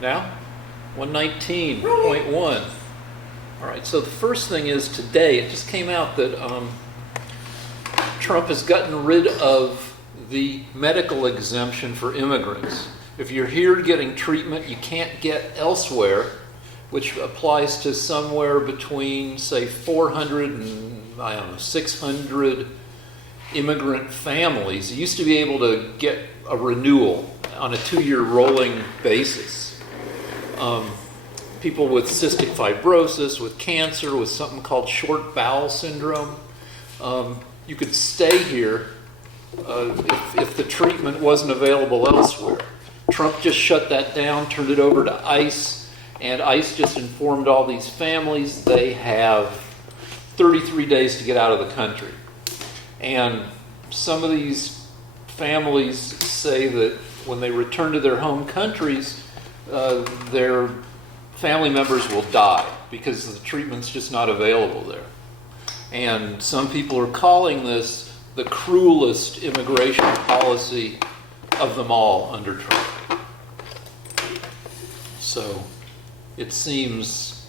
Now? 119.1. All right, so the first thing is today, it just came out that Trump has gotten rid of the medical exemption for immigrants. If you're here getting treatment you can't get elsewhere, which applies to somewhere between, say, 400 and, I don't know, 600 immigrant families. You used to be able to get a renewal on a 2-year rolling basis. People with cystic fibrosis, with cancer, with something called short bowel syndrome, you could stay here if the treatment wasn't available elsewhere. Trump just shut that down, turned it over to ICE, and ICE just informed all these families they have 33 days to get out of the country. And some of these families say that when they return to their home countries, their family members will die because the treatment's just not available there. And some people are calling this the cruelest immigration policy of them all under Trump. So it seems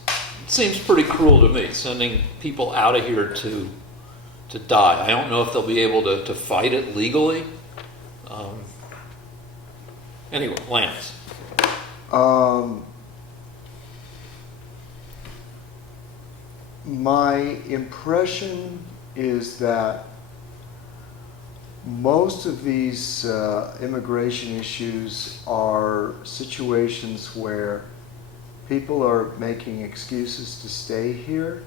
pretty cruel to me, sending people out of here to die. I don't know if they'll be able to fight it legally. Anyway, Lance. My impression is that most of these immigration issues are situations where people are making excuses to stay here.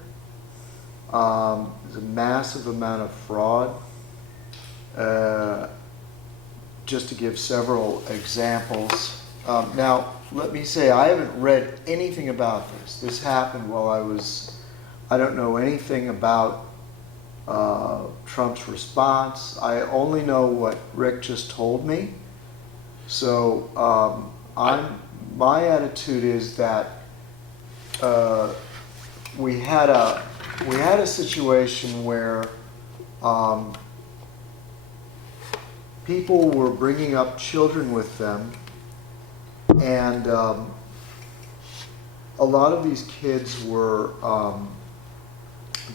There's a massive amount of fraud. Just to give several examples. Now, let me say, I haven't read anything about this. This happened while I don't know anything about Trump's response. I only know what Rick just told me. So my attitude is that we had a situation where people were bringing up children with them, and a lot of these kids were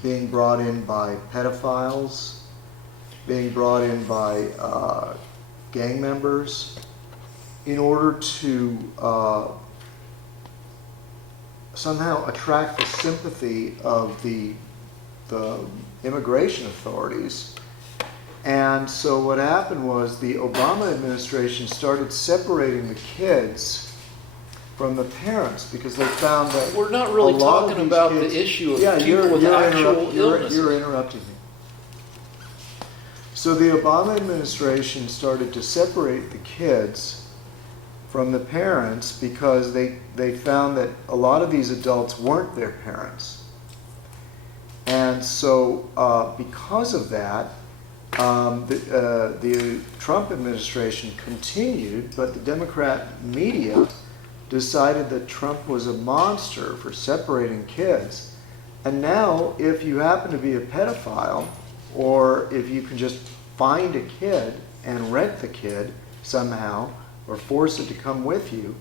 being brought in by pedophiles, being brought in by gang members in order to somehow attract the sympathy of the immigration authorities. And so what happened was the Obama administration started separating the kids from the parents because they found that we're not really talking about kids, the issue of people with actual illnesses. You're interrupting me. So the Obama administration started to separate the kids from the parents because they found that a lot of these adults weren't their parents. And so because of that, the Trump administration continued, but the Democrat media decided that Trump was a monster for separating kids. And now, if you happen to be a pedophile, or if you can just find a kid and rent the kid somehow, or force it to come with you,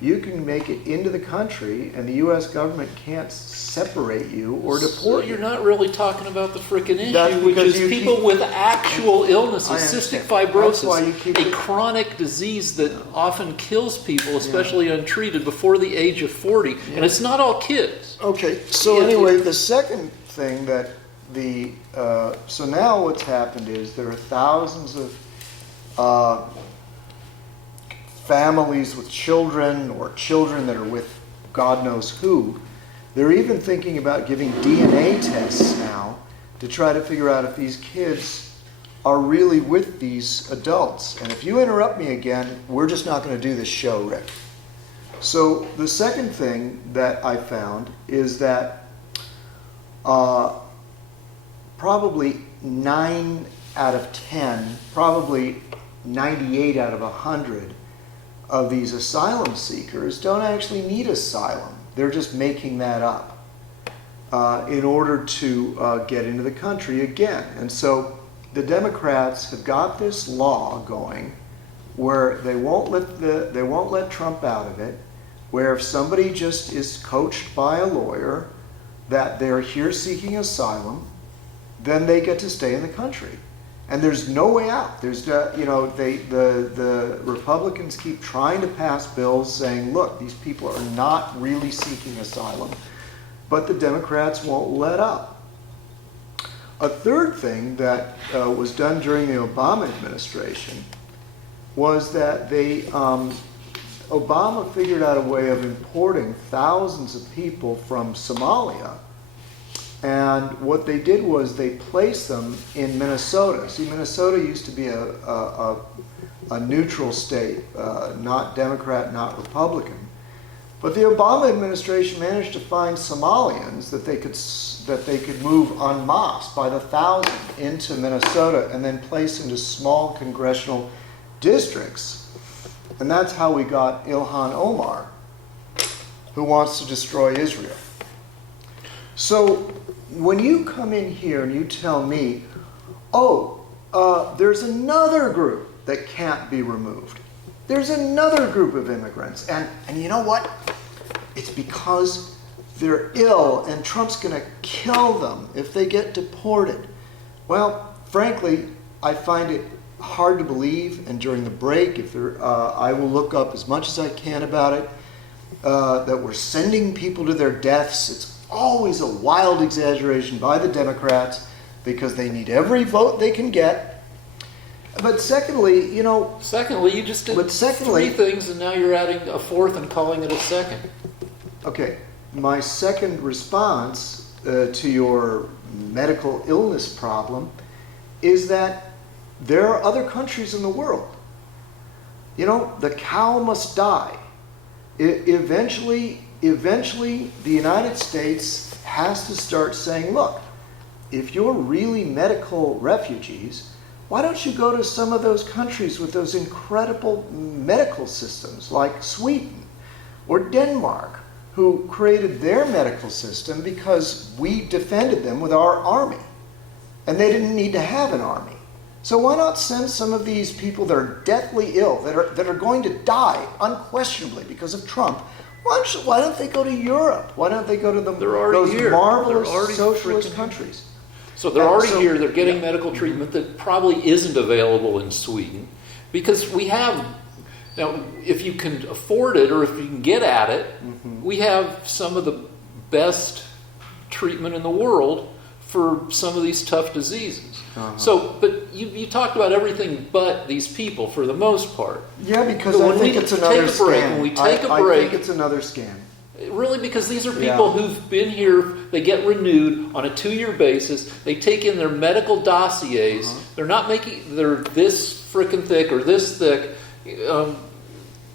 you can make it into the country, and the U.S. government can't separate you or deport so you. You're not really talking about the frickin' issue, which is people with actual illnesses, cystic fibrosis, a chronic disease that often kills people, especially untreated, before the age of 40. Yeah. And it's not all kids. Okay, so anyway, the second thing that so now what's happened is there are thousands of families with children, or children that are with God knows who. They're even thinking about giving DNA tests now to try to figure out if these kids are really with these adults. And if you interrupt me again, we're just not going to do this show, Rick. So the second thing that I found is that probably 9 out of 10, probably 98 out of 100 of these asylum seekers don't actually need asylum. They're just making that up in order to get into the country again. And so the Democrats have got this law going where they won't let Trump out of it. where if somebody just is coached by a lawyer that they're here seeking asylum, then they get to stay in the country. And there's no way out. There's, the Republicans keep trying to pass bills saying, look, these people are not really seeking asylum, but the Democrats won't let up. A third thing that was done during the Obama administration was that Obama figured out a way of importing thousands of people from Somalia. And what they did was they placed them in Minnesota. See, Minnesota used to be a neutral state, not Democrat, not Republican. But the Obama administration managed to find Somalians that they could move en masse by the thousand into Minnesota and then place into small congressional districts. And that's how we got Ilhan Omar, who wants to destroy Israel. So when you come in here and you tell me, there's another group that can't be removed. There's another group of immigrants. And you know what? It's because they're ill and Trump's going to kill them if they get deported. Well, frankly, I find it hard to believe. And during the break, I will look up as much as I can about it, that we're sending people to their deaths. It's always a wild exaggeration by the Democrats because they need every vote they can get. But secondly, you just did three things and now you're adding a fourth and calling it a second. Okay, my second response to your medical illness problem is that there are other countries in the world. The cow must die. Eventually, the United States has to start saying, look, if you're really medical refugees, why don't you go to some of those countries with those incredible medical systems like Sweden or Denmark, who created their medical system because we defended them with our army, and they didn't need to have an army. So why not send some of these people that are deathly ill, that are going to die unquestionably because of Trump? Why don't they go to Europe? Why don't they go to those marvelous socialist countries? So they're already here. They're getting medical treatment that probably isn't available in Sweden, because we have now. If you can afford it or if you can get at it, we have some of the best treatment in the world for some of these tough diseases. So, but you talked about everything but these people for the most part. Yeah, because I think it's another scam. When we take a break, I think it's another scam. Really, because these are people who've been here, they get renewed on a 2-year basis, they take in their medical dossiers, they're this frickin' thick or this thick,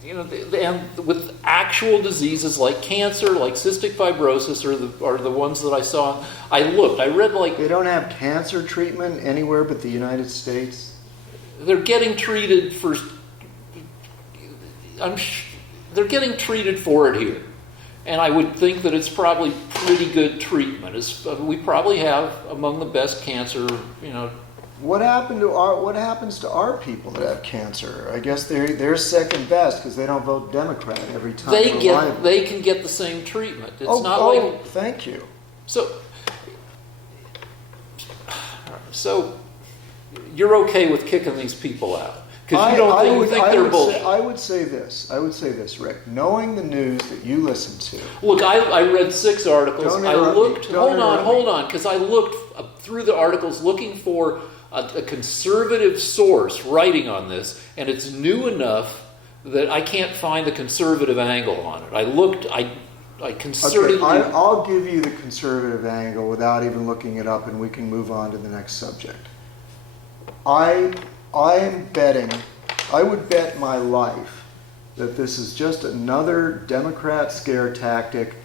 and with actual diseases like cancer, like cystic fibrosis are the ones that I saw. I read They don't have cancer treatment anywhere but the United States? They're getting treated for, they're getting treated for it here. And I would think that it's probably pretty good treatment. We probably have among the best cancer, What happens to our people that have cancer? I guess they're second best because they don't vote Democrat every time. They can get the same treatment. It's thank you. So you're okay with kicking these people out because you think they're bullshit. I would say this, Rick. Knowing the news that you listen to. Look, I read 6 articles. Hold on, because I looked through the articles looking for a conservative source writing on this, and it's new enough that I can't find the conservative angle on it. I concertedly... Okay, I'll give you the conservative angle without even looking it up, and we can move on to the next subject. I would bet my life that this is just another Democrat scare tactic.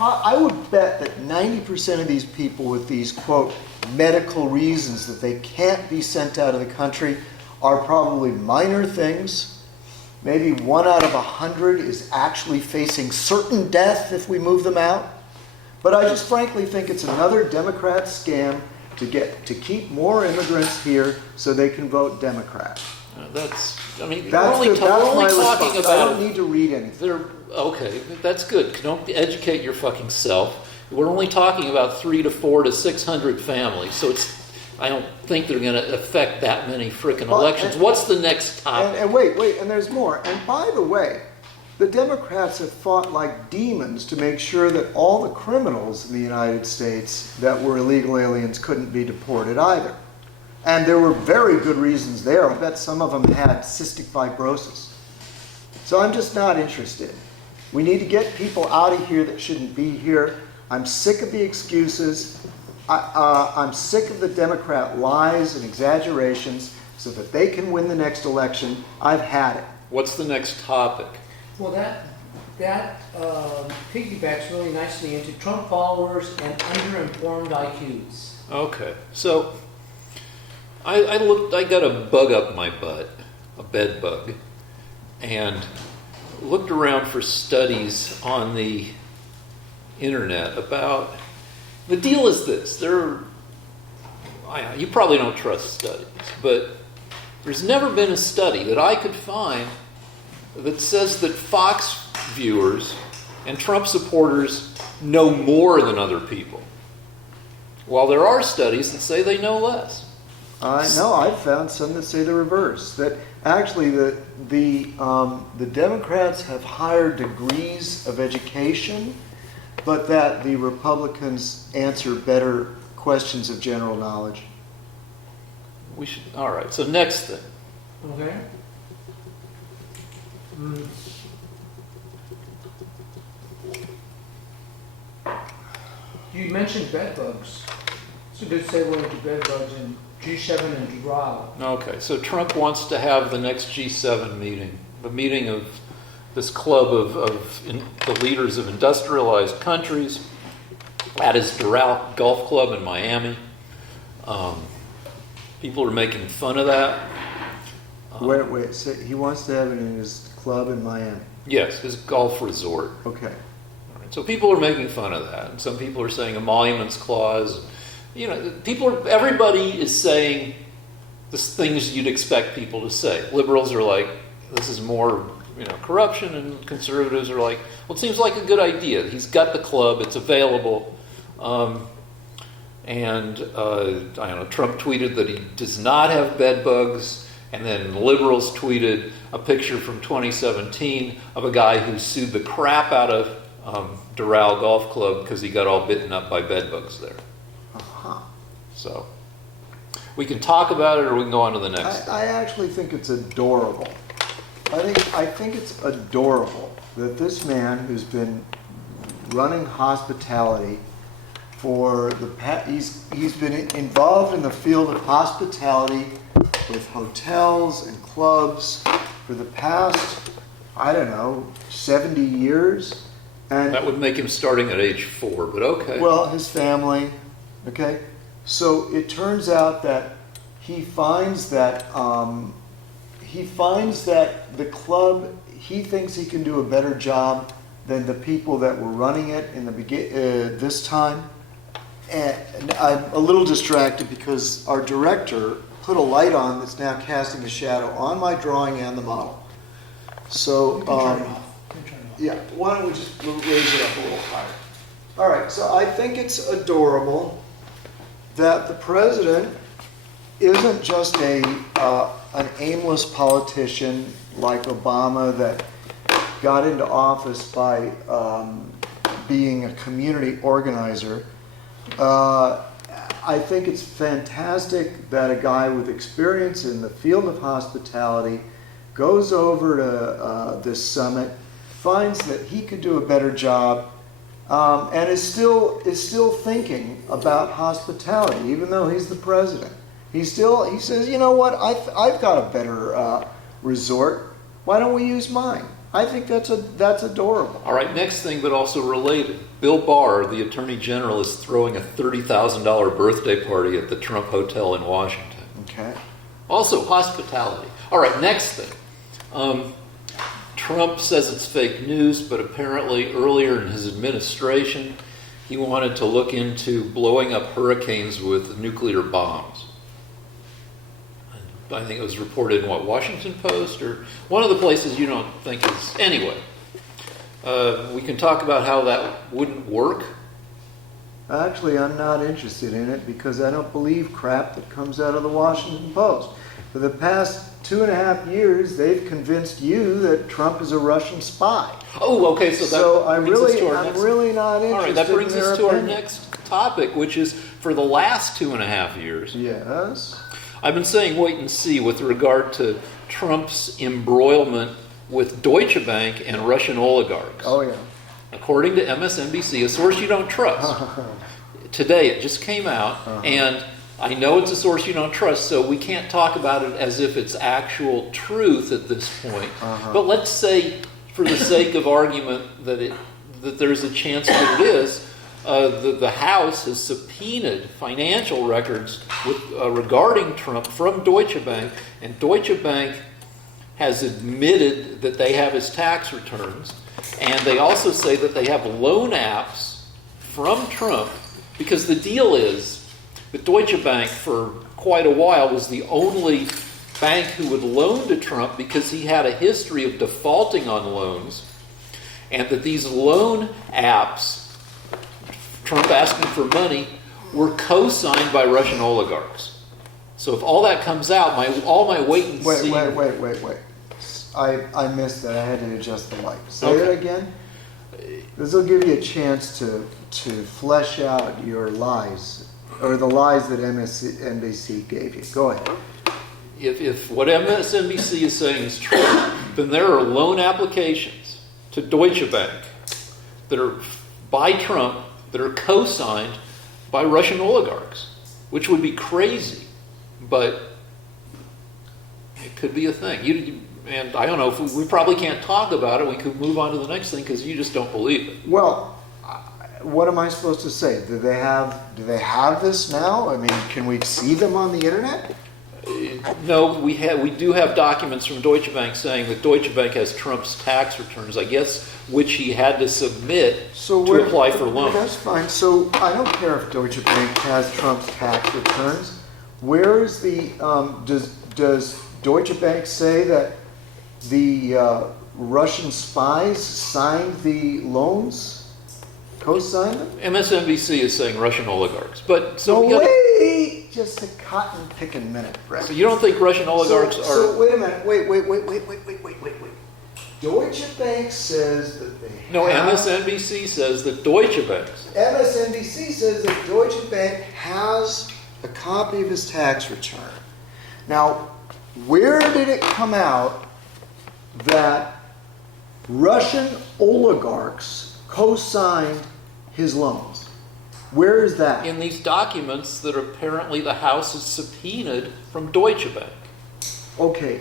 I would bet that 90% of these people with these, quote, medical reasons that they can't be sent out of the country are probably minor things. Maybe 1 out of 100 is actually facing certain death if we move them out. But I just frankly think it's another Democrat scam to keep more immigrants here so they can vote Democrat. I mean, we're That's only, the, we're that's only my talking response. about. I don't need to read anything. Okay, that's good. Don't educate your fucking self. We're only talking about 300 to 400 to 600 families, so I don't think they're going to affect that many frickin' elections. What's the next topic? And wait, and there's more. And by the way, the Democrats have fought like demons to make sure that all the criminals in the United States that were illegal aliens couldn't be deported either. And there were very good reasons there. I bet some of them had cystic fibrosis. So I'm just not interested. We need to get people out of here that shouldn't be here. I'm sick of the excuses. I'm sick of the Democrat lies and exaggerations so that they can win the next election. I've had it. What's the next topic? Well, that piggybacks really nicely into Trump followers and underinformed IQs. Okay, so I got a bug up my butt, a bed bug, and looked around for studies on the internet about, the deal is this, you probably don't trust studies, but there's never been a study that I could find that says that Fox viewers and Trump supporters know more than other people, while there are studies that say they know less. No, I've found some that say the reverse. That actually the Democrats have higher degrees of education, but that the Republicans answer better questions of general knowledge. All right, so next thing. Okay. You mentioned bed bugs. It's a good segue into bed bugs and G7 and Doral. Okay, so Trump wants to have the next G7 meeting, the meeting of this club of the leaders of industrialized countries at his Doral Golf Club in Miami. People are making fun of that. Wait, so he wants to have it in his club in Miami. Yes, his golf resort. Okay. All right, so people are making fun of that. And some people are saying emoluments clause. Everybody is saying the things you'd expect people to say. Liberals are like, this is more, corruption, and conservatives are like, well, it seems like a good idea. He's got the club, it's available. Trump tweeted that he does not have bed bugs, and then liberals tweeted a picture from 2017 of a guy who sued the crap out of Doral Golf Club because he got all bitten up by bed bugs there. So we can talk about it, or we can go on to the next. I actually think it's adorable. I think it's adorable that this man who's been running hospitality for he's been involved in the field of hospitality with hotels and clubs for the past, 70 years. And that would make him starting at age 4, but okay. Well, his family, okay. So it turns out that he finds that the club, he thinks he can do a better job than the people that were running it in the this time. And I'm a little distracted because our director put a light on that's now casting a shadow on my drawing and the model. So, You can turn it off. yeah, why don't we just raise it up a little higher? All right, so I think it's adorable that the president isn't just an aimless politician like Obama that got into office by being a community organizer. I think it's fantastic that a guy with experience in the field of hospitality goes over to this summit, finds that he could do a better job, and is still thinking about hospitality, even though he's the president. He says, you know what? I've got a better resort. Why don't we use mine? I think that's adorable. All right, next thing, but also related. Bill Barr, the Attorney General, is throwing a $30,000 birthday party at the Trump Hotel in Washington. Okay. Also, hospitality. All right, next thing. Trump says it's fake news, but apparently earlier in his administration, he wanted to look into blowing up hurricanes with nuclear bombs. I think it was reported in Washington Post or one of the places you don't think is. Anyway, we can talk about how that wouldn't work. Actually, I'm not interested in it because I don't believe crap that comes out of the Washington Post. For the past 2.5 years, they've convinced you that Trump is a Russian spy. Oh, okay. So I'm really not interested. All right, that brings in their us to our opinion. next topic, which is for the last 2.5 years. Yes. I've been saying wait and see with regard to Trump's embroilment with Deutsche Bank and Russian oligarchs. Oh, yeah. According to MSNBC, a source you don't trust. Today it just came out, and I know it's a source you don't trust, so we can't talk about it as if it's actual truth at this point. But let's say, for the sake of argument, that there's a chance that it is. The House has subpoenaed financial records regarding Trump from Deutsche Bank, and Deutsche Bank has admitted that they have his tax returns, and they also say that they have loan apps from Trump, because the deal is that Deutsche Bank for quite a while was the only bank who would loan to Trump because he had a history of defaulting on loans, and that these loan apps, Trump asking for money, were co-signed by Russian oligarchs. So if all that comes out, all my wait and see... Wait. I missed that. I had to adjust the light. Say Okay. it again. This will give you a chance to flesh out your lies, or the lies that MSNBC gave you. Go ahead. If what MSNBC is saying is true, then there are loan applications to Deutsche Bank that are by Trump that are co-signed by Russian oligarchs, which would be crazy, but it could be a thing. And I don't know, if we probably can't talk about it. We could move on to the next thing because you just don't believe it. Well, what am I supposed to say? Do they have this now? I mean, can we see them on the internet? No, we do have documents from Deutsche Bank saying that Deutsche Bank has Trump's tax returns, I guess, which he had to submit to apply for loans. That's fine. So I don't care if Deutsche Bank has Trump's tax returns. Where is the does Deutsche Bank say that the Russian spies signed the loans, co-signed them? MSNBC is saying Russian oligarchs, but wait, just a cotton-picking minute, Brett. So you don't think Russian oligarchs are? So wait a minute. Wait. Deutsche Bank says that they No, have, MSNBC says that Deutsche Bank. MSNBC says that Deutsche Bank has a copy of his tax return. Now, where did it come out that Russian oligarchs co-signed his loans? Where is that? In these documents that apparently the House has subpoenaed from Deutsche Bank, Okay.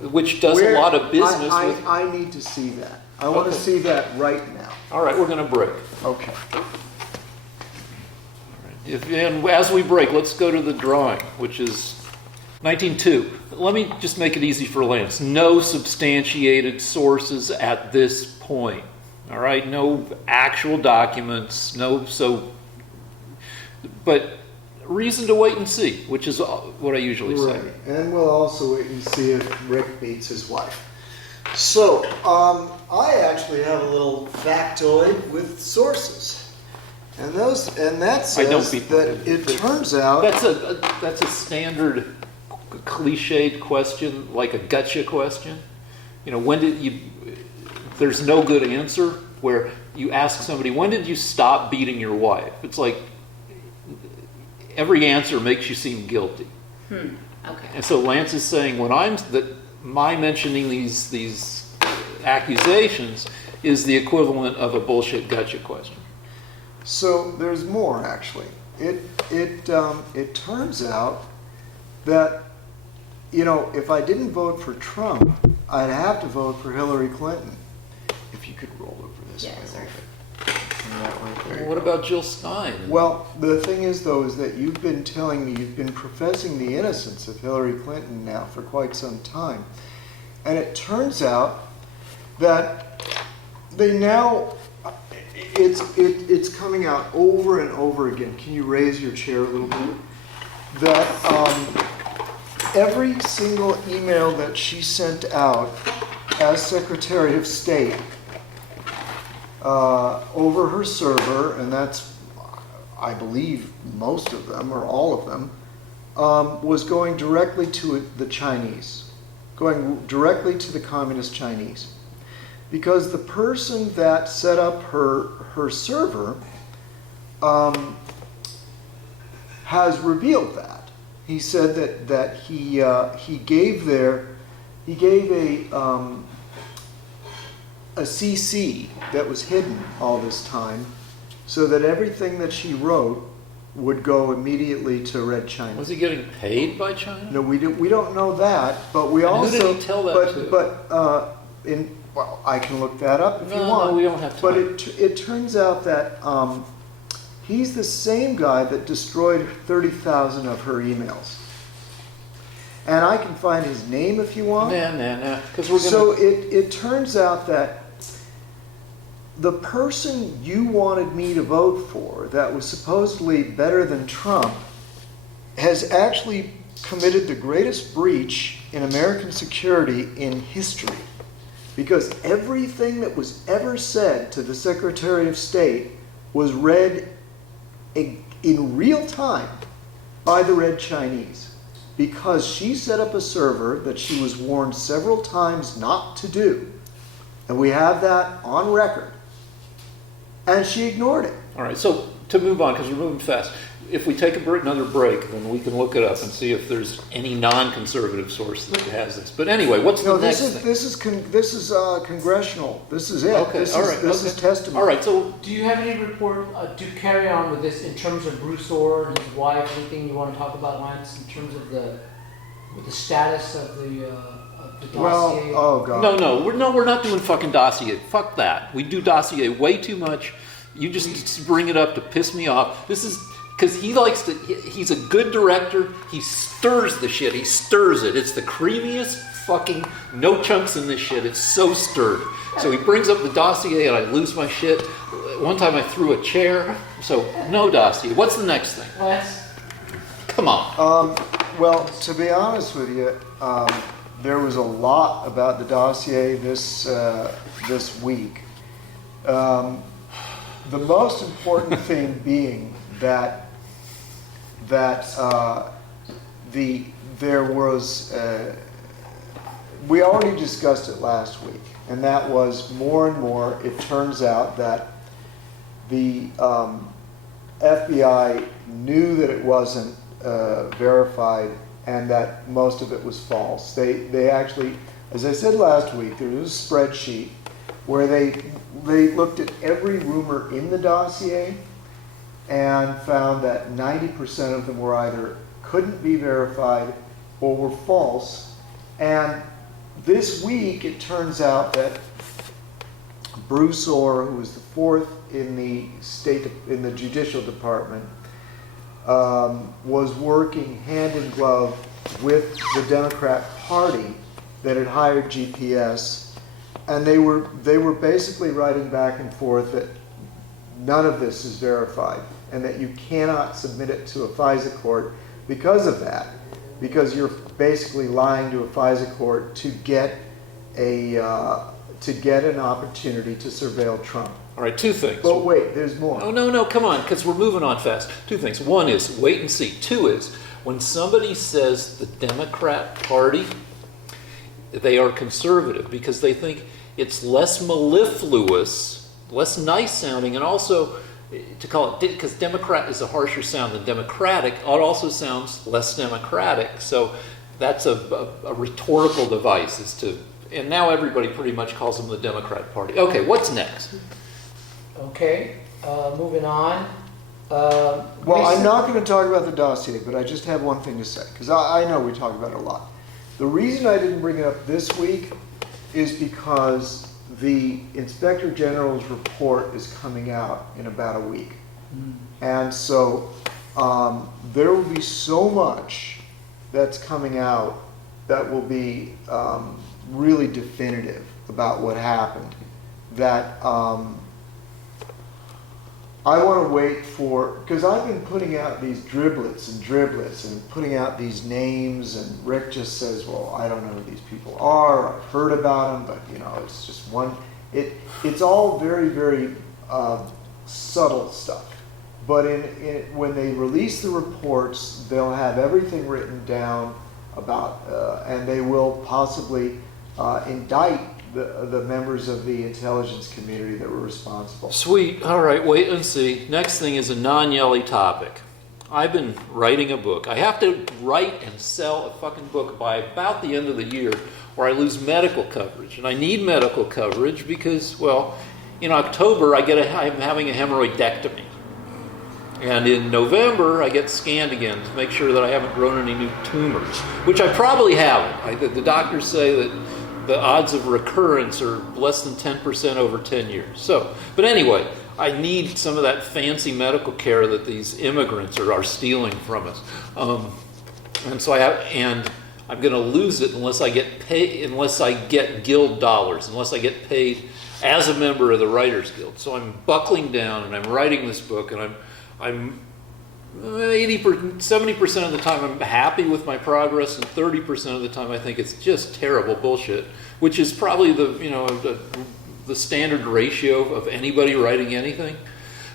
which does a lot of business with... I need to see that. I want to see that right now. All right, we're going to break. Okay. And as we break, let's go to the drawing, which is 1902. Let me just make it easy for Lance. No substantiated sources at this point. All right, no actual documents, but reason to wait and see, which is what I usually say. Right, and we'll also wait and see if Rick beats his wife. So, I actually have a little factoid with sources, and that says that it turns out That's a standard cliched question, like a gotcha question. You know, there's no good answer where you ask somebody, when did you stop beating your wife? It's like every answer makes you seem guilty. Okay. And so Lance is saying, my mentioning these accusations is the equivalent of a bullshit gotcha question. So there's more actually. It turns out that, you know, if I didn't vote for Trump, I'd have to vote for Hillary Clinton. If you could roll over this. Yeah, way a sorry. little bit. And that way, there you What go. about Jill Stein? Well, the thing is, though, is that you've been telling me, you've been professing the innocence of Hillary Clinton now for quite some time. And it turns out that they now, it's coming out over and over again. Can you raise your chair a little bit? That every single email that she sent out as Secretary of State over her server, and that's, I believe, most of them or all of them, was going directly to the Chinese, going directly to the Communist Chinese. Because the person that set up her server has revealed that. He said that he gave a CC that was hidden all this time, so that everything that she wrote would go immediately to Red China. Was he getting paid by China? No, we don't know that, but we And also. who did he tell that to? Well, I can look that up if you No, want. no, we don't have time. But it turns out that he's the same guy that destroyed 30,000 of her emails. And I can find his name if you want. Nah, because we're gonna. So it turns out that the person you wanted me to vote for, that was supposedly better than Trump, has actually committed the greatest breach in American security in history. Because everything that was ever said to the Secretary of State was read in real time by the Red Chinese. Because she set up a server that she was warned several times not to do. And we have that on record. And she ignored it. All right, so to move on, because we're moving fast, if we take another break, then we can look it up and see if there's any non-conservative source that has this. But anyway, what's the next thing? This is congressional. This is it. Okay, this all is, right. This is testimony. All right, so Do you have any report to carry on with this in terms of Bruce Orr and his wife? Anything you want to talk about, Lance, in terms of the status of the dossier? Well, oh God. no, we're not doing fucking dossier. Fuck that. We do dossier way too much. You just bring it up to piss me off. This is because he likes to. He's a good director. He stirs the shit. He stirs it. It's the creamiest fucking. No chunks in this shit. It's so stirred. So he brings up the dossier, and I lose my shit. One time I threw a chair. So no dossier. What's the next thing? Lance? Come on. Well, to be honest with you, there was a lot about the dossier this week. The most important thing being that there was we already discussed it last week, and that was more and more. It turns out that the FBI knew that it wasn't verified, and that most of it was false. They actually, as I said last week, there was a spreadsheet where they looked at every rumor in the dossier and found that 90% of them were either couldn't be verified or were false. And this week it turns out that Bruce Orr, who was the fourth in the Judicial Department, was working hand in glove with the Democrat Party that had hired GPS, and they were basically writing back and forth that none of this is verified and that you cannot submit it to a FISA court because of that, because you're basically lying to a FISA court to get an opportunity to surveil Trump. All right, two things. But wait, there's more. Oh, no, come on, because we're moving on fast. Two things. One is wait and see. Two is when somebody says the Democrat Party, they are conservative because they think it's less mellifluous, less nice sounding, and also to call it, because Democrat is a harsher sound than Democratic, it also sounds less democratic. So that's a rhetorical device as to, and now everybody pretty much calls them the Democrat Party. Okay, what's next? Okay, moving on. Well, I'm not going to talk about the dossier, but I just have one thing to say, because I know we talk about it a lot. The reason I didn't bring it up this week is because the Inspector General's report is coming out in about a week. And so there will be so much that's coming out that will be really definitive about what happened, that I want to wait for, because I've been putting out these driblets and putting out these names, and Rick just says, well, I don't know who these people are, I've heard about them, but you know, it's just one, it's all very, very subtle stuff. But when they release the reports, they'll have everything written down about, and they will possibly indict the members of the intelligence community that were responsible. Sweet. All right, wait and see. Next thing is a non-yelly topic. I've been writing a book. I have to write and sell a fucking book by about the end of the year, or I lose medical coverage. And I need medical coverage because, well, in October I'm having a hemorrhoidectomy. And in November, I get scanned again to make sure that I haven't grown any new tumors, which I probably haven't. The doctors say that the odds of recurrence are less than 10% over 10 years. So, but anyway, I need some of that fancy medical care that these immigrants are stealing from us. And so I'm going to lose it unless I get paid, unless I get guild dollars, unless I get paid as a member of the Writers Guild. So I'm buckling down and I'm writing this book, and I'm 70% of the time I'm happy with my progress, and 30% of the time I think it's just terrible bullshit, which is probably the standard ratio of anybody writing anything.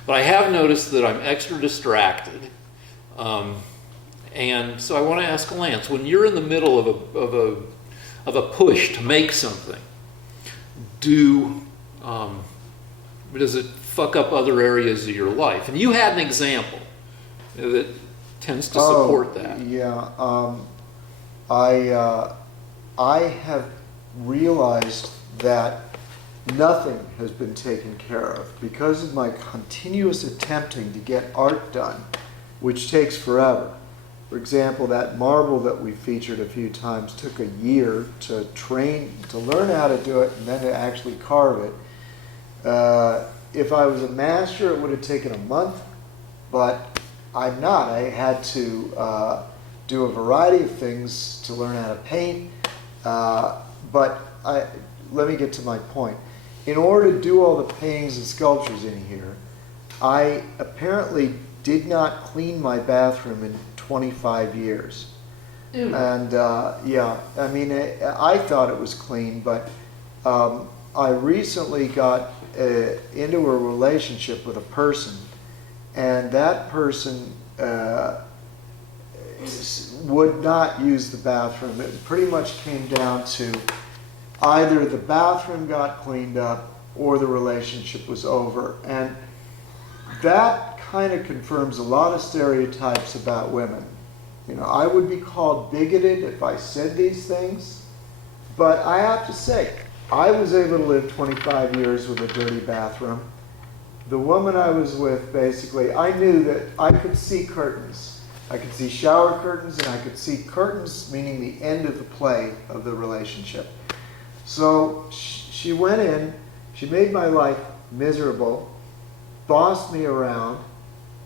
But I have noticed that I'm extra distracted, and so I want to ask Lance, when you're in the middle of a push to make something, does it fuck up other areas of your life? And you had an example that tends to support that. Yeah, I have realized that nothing has been taken care of because of my continuous attempting to get art done, which takes forever. For example, that marble that we featured a few times took a year to learn how to do it, and then to actually carve it. If I was a master, it would have taken a month, but I'm not. I had to do a variety of things to learn how to paint, but let me get to my point. In order to do all the paintings and sculptures in here, I apparently did not clean my bathroom in 25 years. Ew. And yeah, I mean, I thought it was clean, but I recently got into a relationship with a person, and that person would not use the bathroom. It pretty much came down to either the bathroom got cleaned up or the relationship was over. And that kind of confirms a lot of stereotypes about women. You know, I would be called bigoted if I said these things, but I have to say, I was able to live 25 years with a dirty bathroom. The woman I was with, basically, I knew that I could see curtains. I could see shower curtains, and I could see curtains, meaning the end of the play of the relationship. So she went in, she made my life miserable, bossed me around.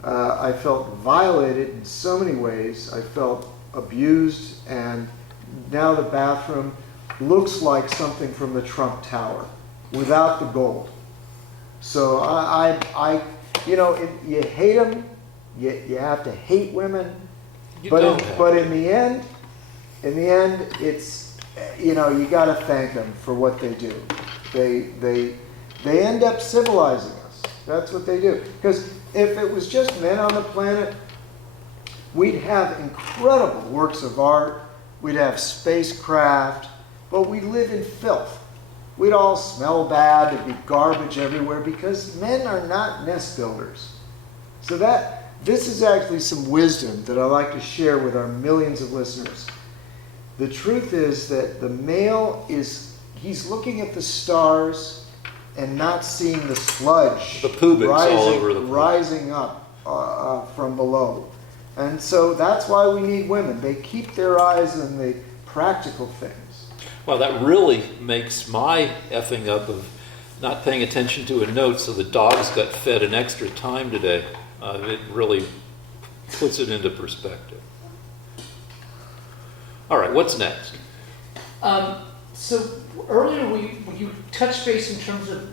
I felt violated in so many ways. I felt abused, and now the bathroom looks like something from the Trump Tower without the gold. So I you know, you hate them, you have to hate women, but in the end, it's, you know, you got to thank them for what they do. They end up civilizing us. That's what they do. Because if it was just men on the planet, we'd have incredible works of art. We'd have spacecraft, but we live in filth. We'd all smell bad. There'd be garbage everywhere because men are not nest builders. So this is actually some wisdom that I like to share with our millions of listeners. The truth is that the male he's looking at the stars and not seeing the sludge, the pubics all over the place, rising up from below. And so that's why we need women. They keep their eyes on the practical things. Well, that really makes my effing up of not paying attention to a note, so the dogs got fed an extra time today. It really puts it into perspective. All right, what's next? So earlier you touched base in terms of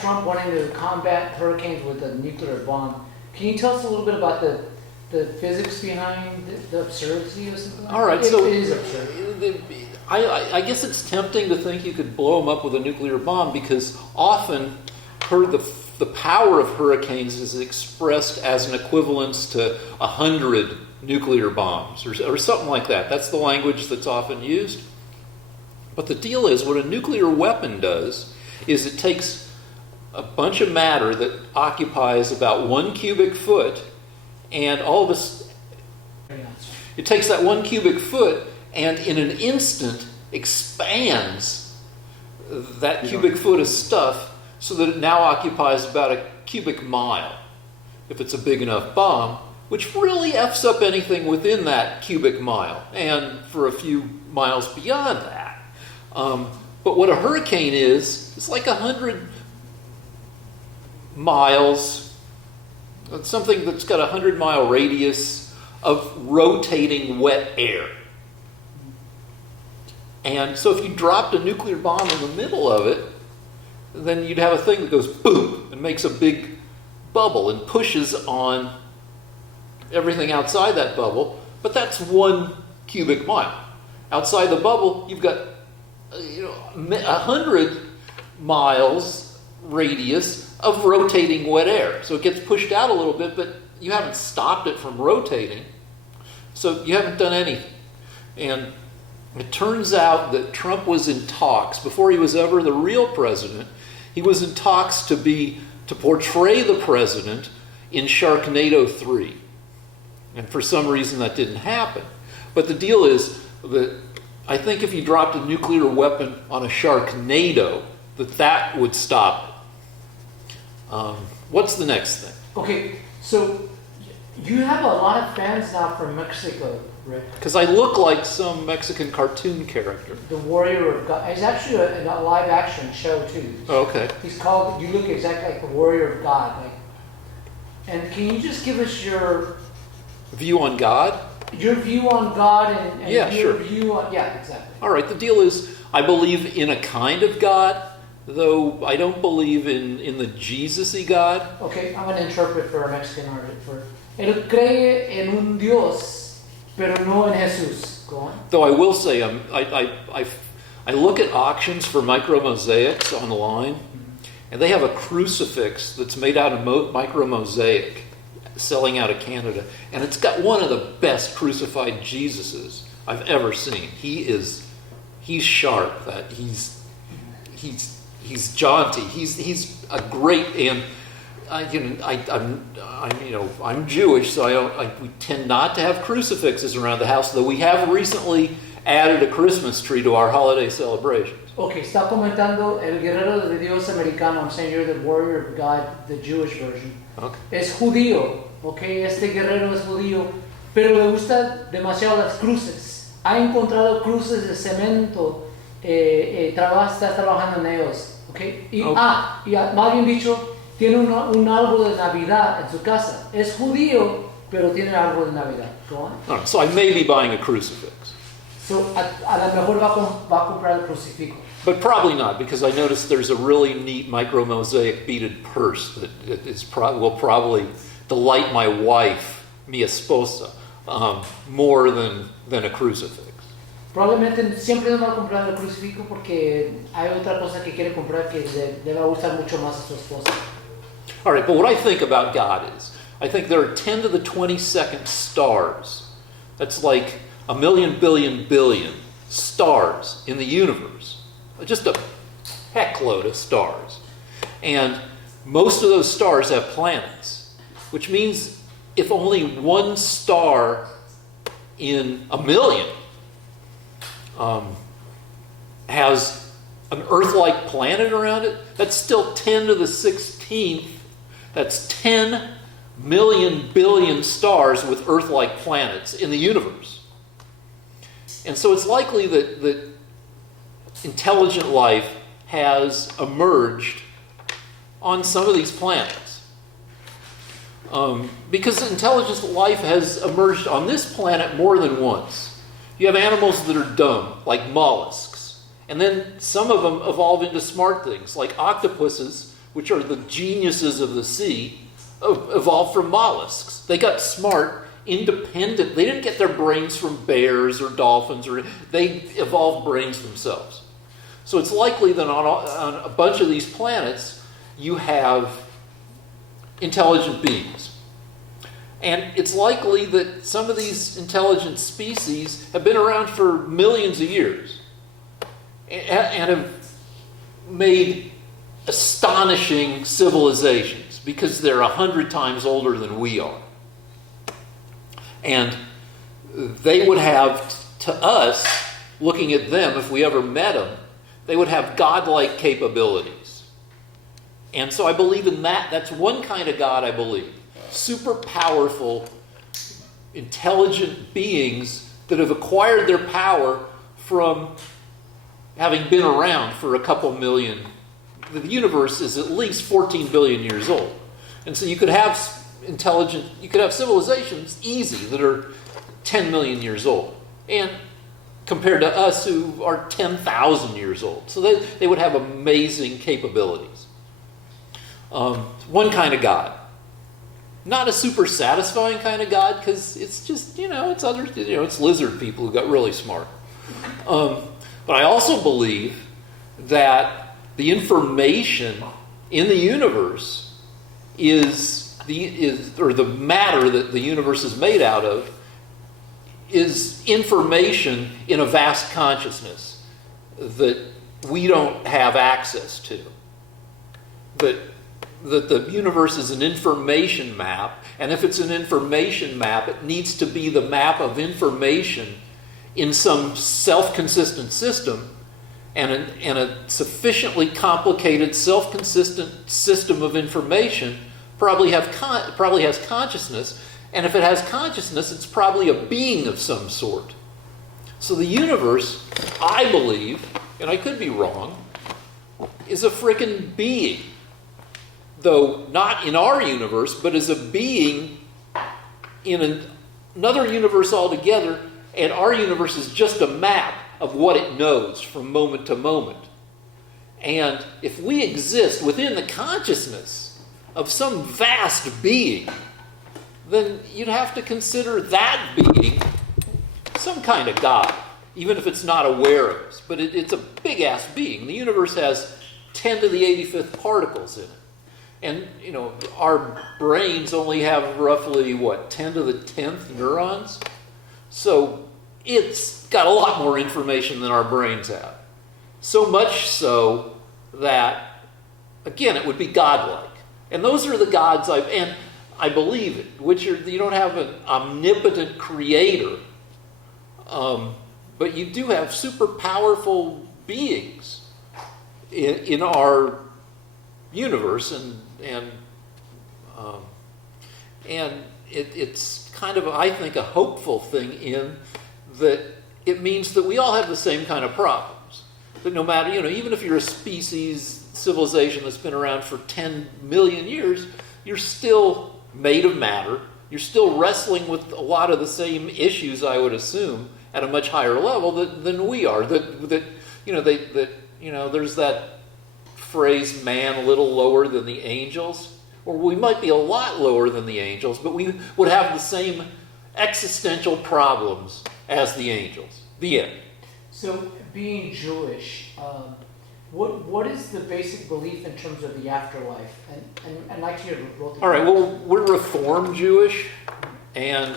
Trump wanting to combat hurricanes with a nuclear bomb. Can you tell us a little bit about the physics behind the absurdity of something? All right, it is absurd. I guess it's tempting to think you could blow them up with a nuclear bomb because often the power of hurricanes is expressed as an equivalence to 100 nuclear bombs or something like that. That's the language that's often used. But the deal is, what a nuclear weapon does is it takes a bunch of matter that occupies about 1 cubic foot, and all of this, it takes that 1 cubic foot and in an instant expands that cubic foot of stuff so that it now occupies about a cubic mile, if it's a big enough bomb, which really F's up anything within that cubic mile, and for a few miles beyond that. But what a hurricane is, it's like 100 miles, something that's got a 100-mile radius of rotating wet air. And so if you dropped a nuclear bomb in the middle of it, then you'd have a thing that goes boom and makes a big bubble and pushes on everything outside that bubble, but that's 1 cubic mile. Outside the bubble, you've got 100 miles radius of rotating wet air. So it gets pushed out a little bit, but you haven't stopped it from rotating, so you haven't done anything. And it turns out that Trump was in talks, before he was ever the real president, he was in talks to portray the president in Sharknado 3. And for some reason that didn't happen. But the deal is that I think if you dropped a nuclear weapon on a Sharknado, that would stop it. What's the next thing? Okay, so you have a lot of fans now from Mexico, Rick. Because I look like some Mexican cartoon character. The Warrior of God. He's actually a live action show too. Oh, okay. He's called, you look exactly like the Warrior of God. And can you just give us your view on God? Your view on God and yeah, your sure. view on, yeah, exactly. All right, the deal is, I believe in a kind of God, though I don't believe in the Jesus-y God. Okay, I'm going to interpret for a Mexican artist. Él cree en un Dios, pero no en Jesús. Go on. Though I will say, I look at auctions for micro-mosaics online, and they have a crucifix that's made out of micro-mosaic selling out of Canada, and it's got one of the best crucified Jesuses I've ever seen. He's sharp. He's jaunty. He's a great, and I'm Jewish, so we tend not to have crucifixes around the house, though we have recently added a Christmas tree to our holiday celebrations. Okay, está comentando el guerrero de Dios americano. I'm saying you're the Warrior of God, the Jewish version. Okay. Es judío, okay, este guerrero es judío, pero le gusta demasiado las cruces. Ha encontrado cruces de cemento, está trabajando en ellos, okay. Y más bien dicho, tiene un árbol de Navidad en su casa. Es judío, pero tiene árbol de Navidad. Go on. All right, so I may be buying a crucifix. So, a lo mejor va a comprar el crucifijo. But probably not, because I noticed there's a really neat micro-mosaic beaded purse that will probably delight my wife, mi esposa, more than a crucifix. Probablemente siempre no va a comprar el crucifijo porque hay otra cosa que quiere comprar que le va a gustar mucho más a su esposa. All right, but what I think about God is, I think there are 10 to the 22nd stars. That's like a million, billion, billion stars in the universe. Just a heckload of stars. And most of those stars have planets, which means if only one star in a million has an Earth-like planet around it, that's still 10 to the 16th. That's 10 million billion stars with Earth-like planets in the universe. And so it's likely that intelligent life has emerged on some of these planets. Because intelligent life has emerged on this planet more than once. You have animals that are dumb, like mollusks. And then some of them evolve into smart things, like octopuses which are the geniuses of the sea, evolved from mollusks. They got smart independent. They didn't get their brains from bears or dolphins, or they evolved brains themselves. So it's likely that on a bunch of these planets, you have intelligent beings. And it's likely that some of these intelligent species have been around for millions of years and have made astonishing civilizations because they're 100 times older than we are. And they would have, to us, looking at them, if we ever met them, they would have godlike capabilities. And so I believe in that. That's one kind of God, I believe. Super powerful, intelligent beings that have acquired their power from having been around for a couple million. The universe is at least 14 billion years old. And so you could have civilizations easy that are 10 million years old. And compared to us who are 10,000 years old. So they would have amazing capabilities. One kind of God. Not a super satisfying kind of God, because it's just, it's lizard people who got really smart. But I also believe that the information in the universe or the matter that the universe is made out of is information in a vast consciousness that we don't have access to. That the universe is an information map, and if it's an information map, it needs to be the map of information in some self-consistent system, and a sufficiently complicated, self-consistent system of information probably has consciousness, and if it has consciousness, it's probably a being of some sort. So the universe, I believe, and I could be wrong, is a frickin' being. Though not in our universe, but as a being in another universe altogether, and our universe is just a map of what it knows from moment to moment. And if we exist within the consciousness of some vast being, then you'd have to consider that being some kind of God, even if it's not aware of us. But it's a big-ass being. The universe has 10 to the 85th particles in it. And, our brains only have roughly, 10 to the 10th neurons? So it's got a lot more information than our brains have. So much so that, again, it would be godlike. And those are the gods I believe in, which are, you don't have an omnipotent creator, but you do have super powerful beings in our universe, and it's kind of, I think, a hopeful thing in that it means that we all have the same kind of problems. That no matter, even if you're a civilization that's been around for 10 million years, you're still made of matter. You're still wrestling with a lot of the same issues, I would assume, at a much higher level than we are. There's that phrase, man a little lower than the angels, or we might be a lot lower than the angels, but we would have the same existential problems as the angels. The end. So, being Jewish, what is the basic belief in terms of the afterlife? And I'd like to hear both of you. All right, well, we're Reform Jewish, and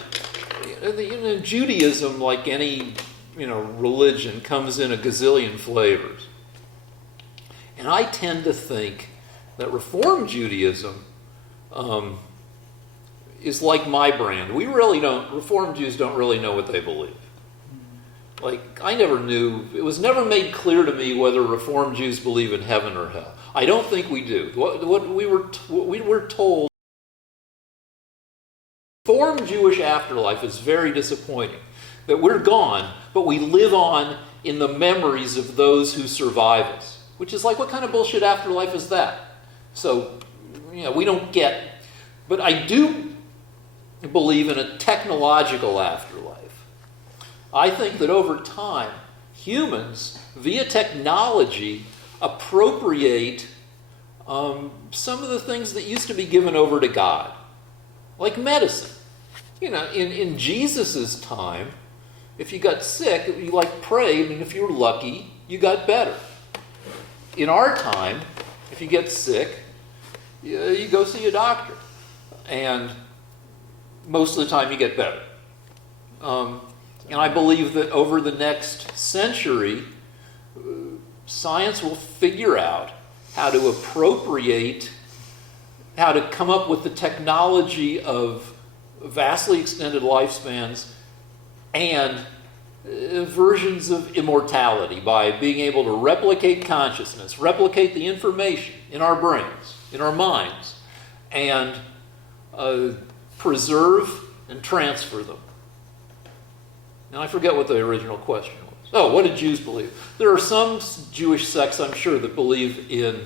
Judaism, like any religion, comes in a gazillion flavors. And I tend to think that Reform Judaism is like my brand. Reform Jews don't really know what they believe. Like, I never knew, it was never made clear to me whether Reform Jews believe in heaven or hell. I don't think we do. What we were told, Reform Jewish afterlife is very disappointing. That we're gone, but we live on in the memories of those who survive us. Which is like, what kind of bullshit afterlife is that? So, we don't get, but I do believe in a technological afterlife. I think that over time, humans, via technology, appropriate some of the things that used to be given over to God, like medicine. You know, in Jesus' time, if you got sick, you prayed, and if you were lucky, you got better. In our time, if you get sick, you go see a doctor, and most of the time you get better. And I believe that over the next century, science will figure out how to appropriate, how to come up with the technology of vastly extended lifespans and versions of immortality by being able to replicate consciousness, replicate the information in our brains, in our minds, and preserve and transfer them. Now, I forget what the original question was. Oh, what did Jews believe? There are some Jewish sects, I'm sure, that believe in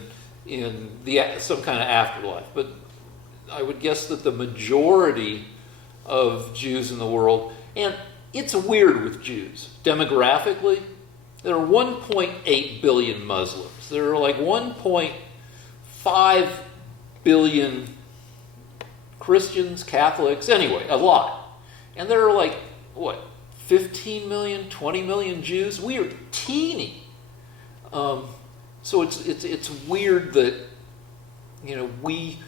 some kind of afterlife, but I would guess that the majority of Jews in the world, and it's weird with Jews. Demographically, there are 1.8 billion Muslims. There are like 1.5 billion Christians, Catholics, anyway, a lot. And there are like, 15 million, 20 million Jews? We are teeny. So it's weird that, we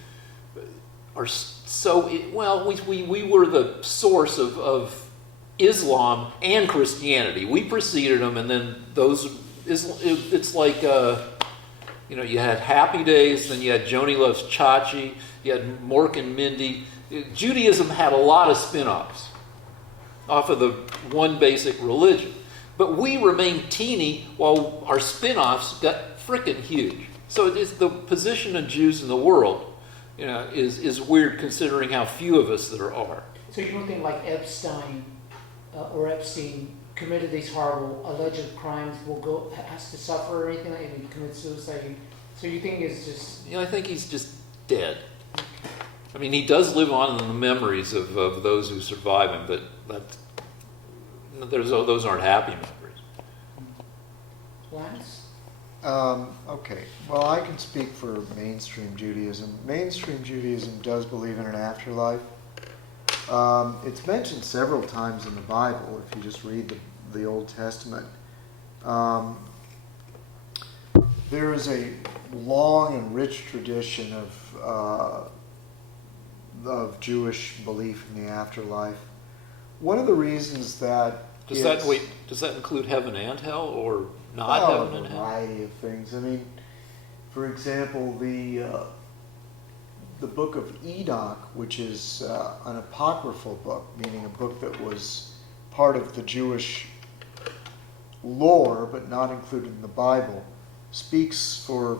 are so, we were the source of Islam and Christianity. We preceded them, and then it's like, you had Happy Days, then you had Joni Loves Chachi, you had Mork and Mindy. Judaism had a lot of spin-offs off of the one basic religion. But we remained teeny while our spin-offs got frickin' huge. So it's the position of Jews in the world, is weird considering how few of us there are. So you don't think like Epstein committed these horrible alleged crimes has to suffer or anything like that, if he commits suicide? So you think it's just... I think he's just dead. I mean, he does live on in the memories of those who survive him, but those aren't happy memories. Lance? Okay. Well, I can speak for mainstream Judaism. Mainstream Judaism does believe in an afterlife. It's mentioned several times in the Bible, if you just read the Old Testament. There is a long and rich tradition of Jewish belief in the afterlife. One of the reasons that does that include heaven and hell, or not heaven and hell? A variety of things. I mean, for example, the book of Enoch, which is an apocryphal book, meaning a book that was part of the Jewish lore but not included in the Bible, speaks for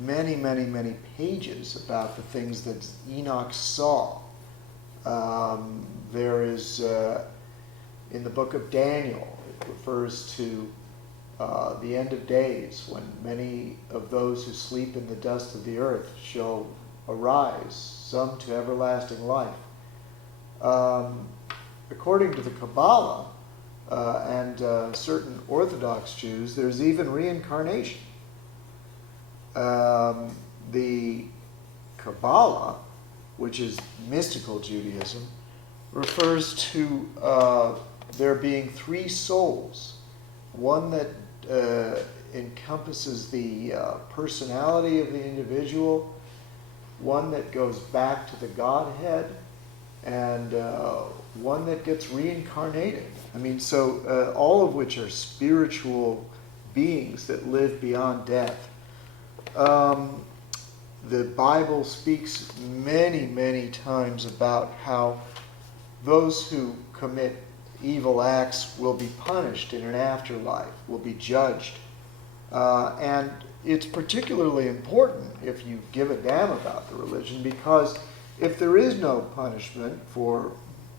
many, many, many pages about the things that Enoch saw. There is in the book of Daniel, it refers to the end of days, when many of those who sleep in the dust of the earth shall arise, some to everlasting life. According to the Kabbalah and certain Orthodox Jews, there's even reincarnation. The Kabbalah, which is mystical Judaism, refers to there being three souls. One that encompasses the personality of the individual, one that goes back to the Godhead, and one that gets reincarnated. I mean, so all of which are spiritual beings that live beyond death. The Bible speaks many, many times about how those who commit evil acts will be punished in an afterlife, will be judged. And it's particularly important if you give a damn about the religion, because if there is no punishment for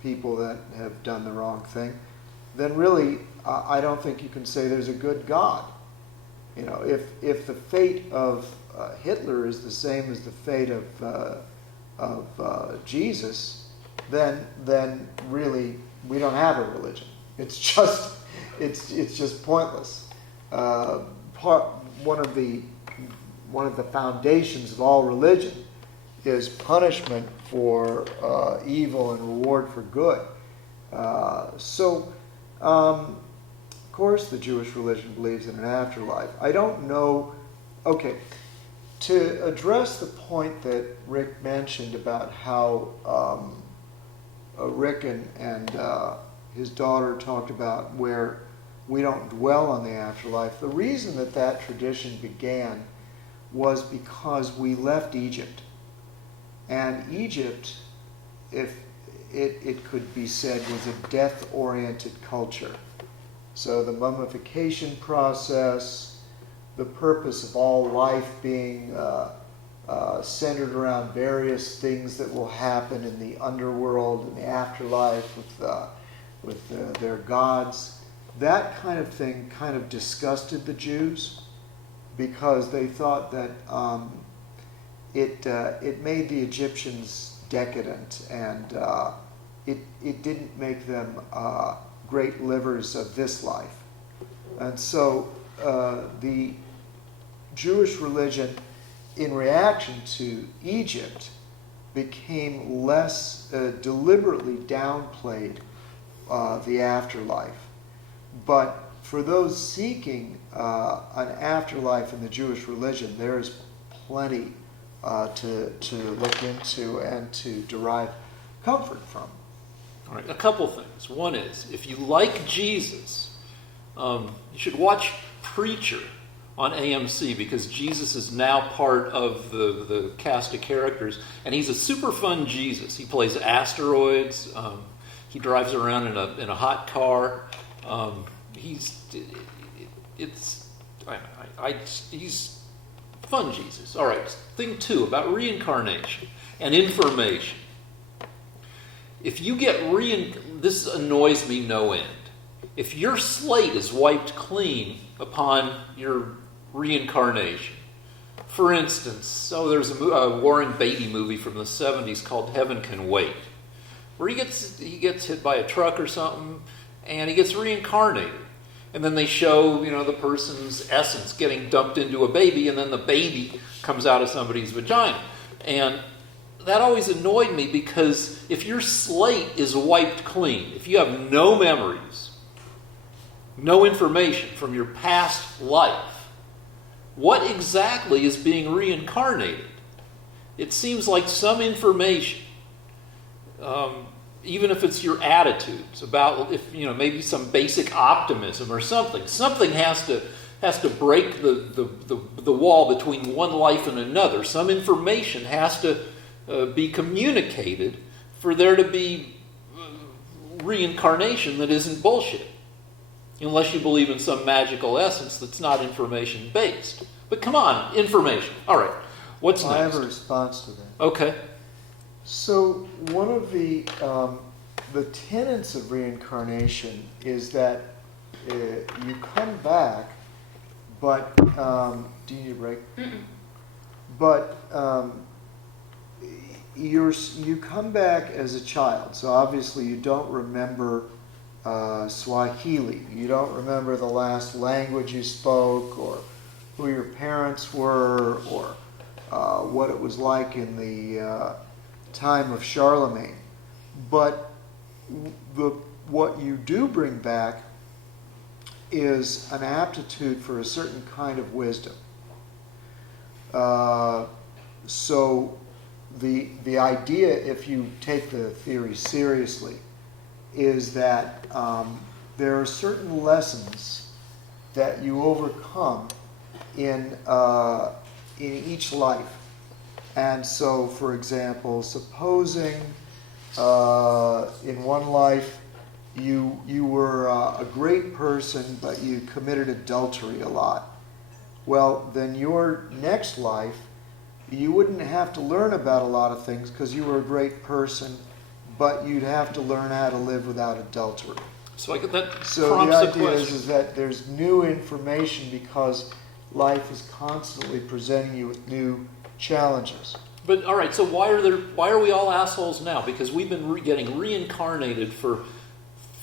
people that have done the wrong thing, then really I don't think you can say there's a good God. If the fate of Hitler is the same as the fate of Jesus, then really we don't have a religion. It's just pointless. One of the one of the foundations of all religion is punishment for evil and reward for good. Of course, the Jewish religion believes in an afterlife. I don't know. Okay, to address the point that Rick mentioned about how Rick and his daughter talked about where we don't dwell on the afterlife, the reason that that tradition began was because we left Egypt. And Egypt, if it could be said, was a death-oriented culture. So the mummification process, the purpose of all life being centered around various things that will happen in the underworld and the afterlife with their gods. That kind of thing kind of disgusted the Jews because they thought that it made the Egyptians decadent, and it didn't make them great livers of this life. And so the Jewish religion, in reaction to Egypt, became less deliberately downplayed the afterlife. But for those seeking an afterlife in the Jewish religion, there is plenty to look into and to derive comfort from. All right, a couple things. One is, if you like Jesus, you should watch Preacher on AMC, because Jesus is now part of the cast of characters, and he's a super fun Jesus. He plays asteroids. He drives around in a hot car. He's fun Jesus. All right. Thing two about reincarnation and information. If you get this annoys me no end. If your slate is wiped clean upon your reincarnation, for instance, there's a Warren Beatty movie from the 70s called Heaven Can Wait, where he gets hit by a truck or something, and he gets reincarnated. And then they show, the person's essence getting dumped into a baby, and then the baby comes out of somebody's vagina. And that always annoyed me, because if your slate is wiped clean, if you have no memories, no information from your past life, what exactly is being reincarnated? It seems like some information, even if it's your attitudes about, maybe some basic optimism or something has to break the wall between one life and another. Some information has to be communicated for there to be reincarnation that isn't bullshit. Unless you believe in some magical essence that's not information based. But come on, information. All right, what's next? I have a response to that. Okay. So one of the tenets of reincarnation is that you come back, but do you need a break? Mm-mm. But you come back as a child. So obviously you don't remember Swahili. You don't remember the last language you spoke, or who your parents were, or what it was like in the time of Charlemagne. But what you do bring back is an aptitude for a certain kind of wisdom. So the idea, if you take the theory seriously, is that there are certain lessons that you overcome in each life. And so, for example, supposing in one life you were a great person, but you committed adultery a lot. Well, then your next life, you wouldn't have to learn about a lot of things because you were a great person, but you'd have to learn how to live without adultery. So I get that. So the idea is that there's new information because life is constantly presenting you with new challenges. But all right, so why are we all assholes now? Because we've been getting reincarnated for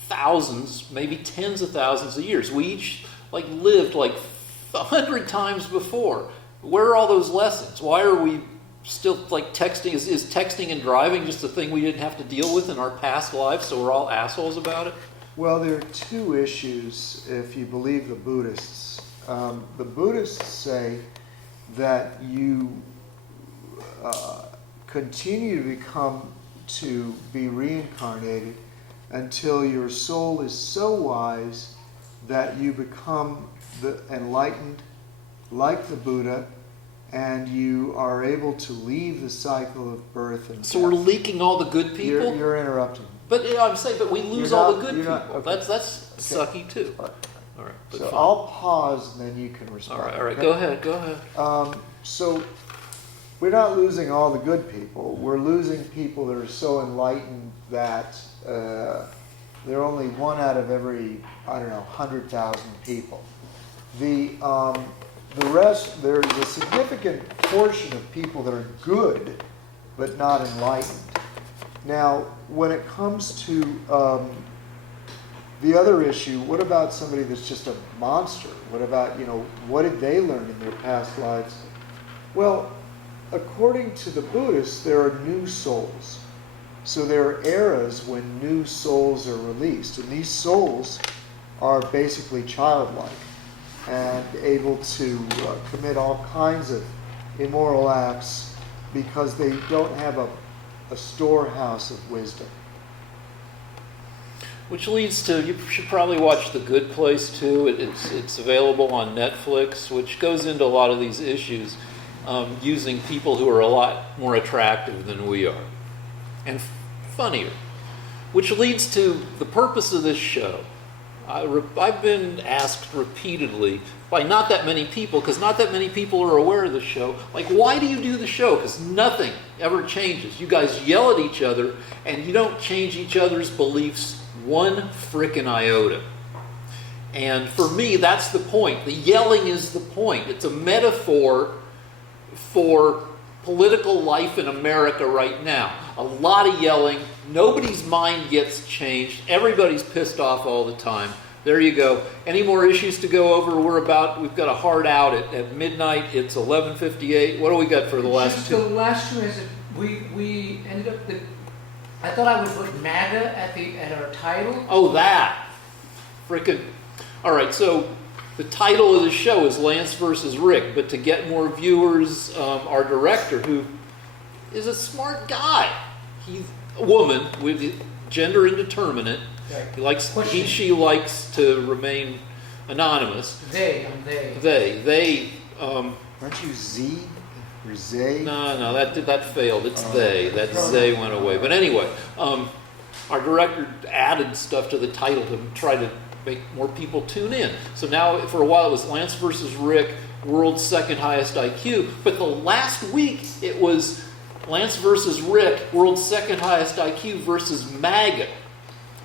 thousands, maybe tens of thousands of years. We each lived 100 times before. Where are all those lessons? Why are we still like texting? Is texting and driving just a thing we didn't have to deal with in our past lives, so we're all assholes about it? Well, there are two issues if you believe the Buddhists. The Buddhists say that you continue to be reincarnated until your soul is so wise that you become enlightened like the Buddha, and you are able to leave the cycle of birth and death. So we're leaking all the good people? You're interrupting. But I'm saying, but we lose all the good people. Okay. That's sucky too. All right. All right. But So fine. I'll pause and then you can respond. All right. okay? Go ahead. So we're not losing all the good people. We're losing people that are so enlightened that they're only one out of every, 100,000 people. The rest, there's a significant portion of people that are good but not enlightened. Now, when it comes to the other issue, what about somebody that's just a monster? What about, what did they learn in their past lives? Well, according to the Buddhists, there are new souls. So there are eras when new souls are released. And these souls are basically childlike and able to commit all kinds of immoral acts because they don't have a storehouse of wisdom. Which leads to, you should probably watch The Good Place too. It's available on Netflix, which goes into a lot of these issues using people who are a lot more attractive than we are and funnier. Which leads to the purpose of this show. I've been asked repeatedly by not that many people, because not that many people are aware of the show, like, why do you do the show? Because nothing ever changes. You guys yell at each other, and you don't change each other's beliefs one frickin' iota. And for me, that's the point. The yelling is the point. It's a metaphor for political life in America right now. A lot of yelling. Nobody's mind gets changed. Everybody's pissed off all the time. There you go. Any more issues to go over? We've got a hard out at midnight. It's 11:58. What do we got for the last two? The last two is we ended up. I thought I would put MAGA at our title. Oh, that frickin'. All right. So the title of the show is Lance versus Rick, but to get more viewers, our director, who is a smart guy, he's a woman with gender indeterminate. Right. She likes to remain anonymous. They. Aren't you Z or Zay? No, that failed. It's they. That Zay went away. But anyway, our director added stuff to the title to try to make more people tune in. So now, for a while, it was Lance versus Rick, world's second highest IQ. But the last week, it was Lance versus Rick, world's second highest IQ versus MAGA.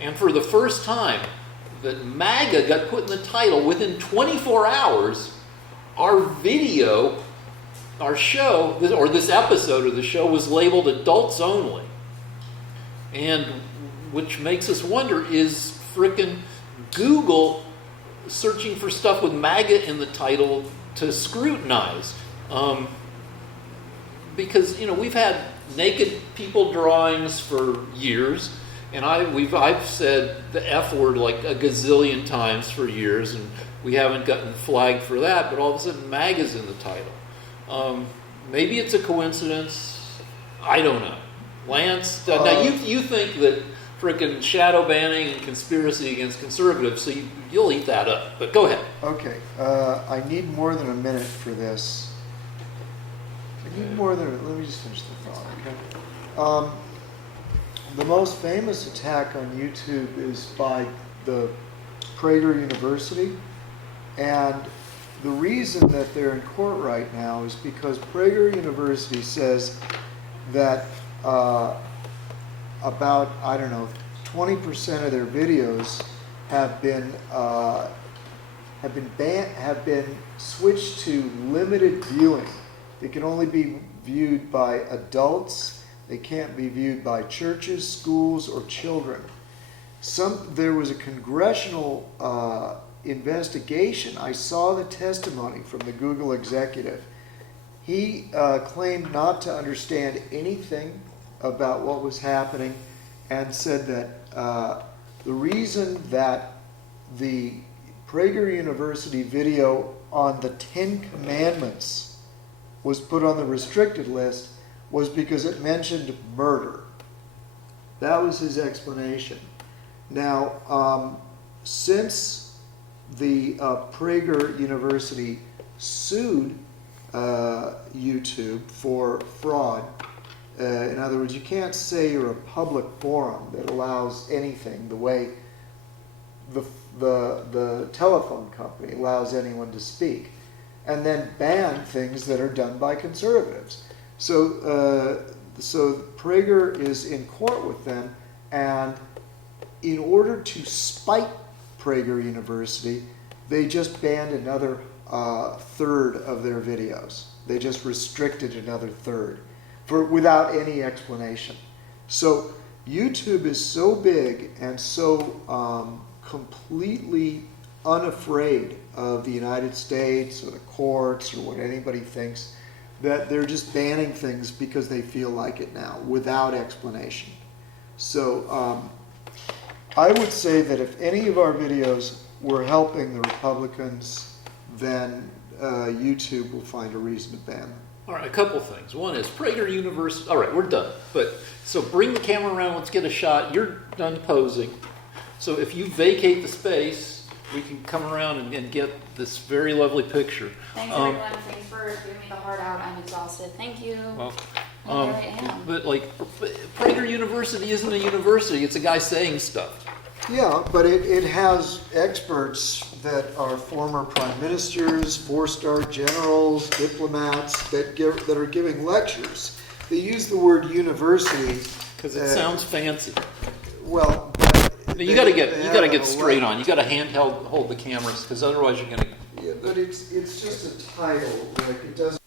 And for the first time that MAGA got put in the title, within 24 hours, our video, our show, or this episode of the show was labeled adults only. And which makes us wonder, is frickin' Google searching for stuff with MAGA in the title to scrutinize? Because, we've had naked people drawings for years. And I've said the F word like a gazillion times for years, and we haven't gotten flagged for that, but all of a sudden MAGA's in the title. Maybe it's a coincidence. I don't know. Lance, now you think that frickin' shadow banning and conspiracy against conservatives, so you'll eat that up. But go ahead. Okay. I need more than a minute for this. Let me just finish the thought, okay? The most famous attack on YouTube is by the Prager University, and the reason that they're in court right now is because Prager University says that about 20% of their videos have been switched to limited viewing. They can only be viewed by adults. They can't be viewed by churches, schools, or children. There was a congressional investigation. I saw the testimony from the Google executive, He claimed not to understand anything about what was happening and said that the reason that the Prager University video on the 10 Commandments was put on the restricted list was because it mentioned murder. That was his explanation. Now, since the Prager University sued YouTube for fraud, in other words, you can't say you're a public forum that allows anything the way the telephone company allows anyone to speak, and then ban things that are done by conservatives. So Prager is in court with them, and in order to spite Prager University, they just banned another third of their videos. They just restricted another third without any explanation. So YouTube is so big and so completely unafraid of the United States or the courts or what anybody thinks, that they're just banning things because they feel like it now without explanation. So I would say that if any of our videos were helping the Republicans, then YouTube will find a reason to ban them. All right, a couple things. One is Prager University. All right, we're done. But so bring the camera around. Let's get a shot. You're done posing. So if you vacate the space, we can come around and get this very lovely picture. Thanks everyone. Thanks for giving me the heart out. I'm exhausted. Thank you. Well, Here I am. but like Prager University isn't a university. It's a guy saying stuff. Yeah, but it has experts that are former prime ministers, four-star generals, diplomats that are giving lectures. They use the word university Because it sounds fancy. well. You got to get straight on. You got to hold the cameras because otherwise you're going to. Yeah, but it's just a title. Like it doesn't.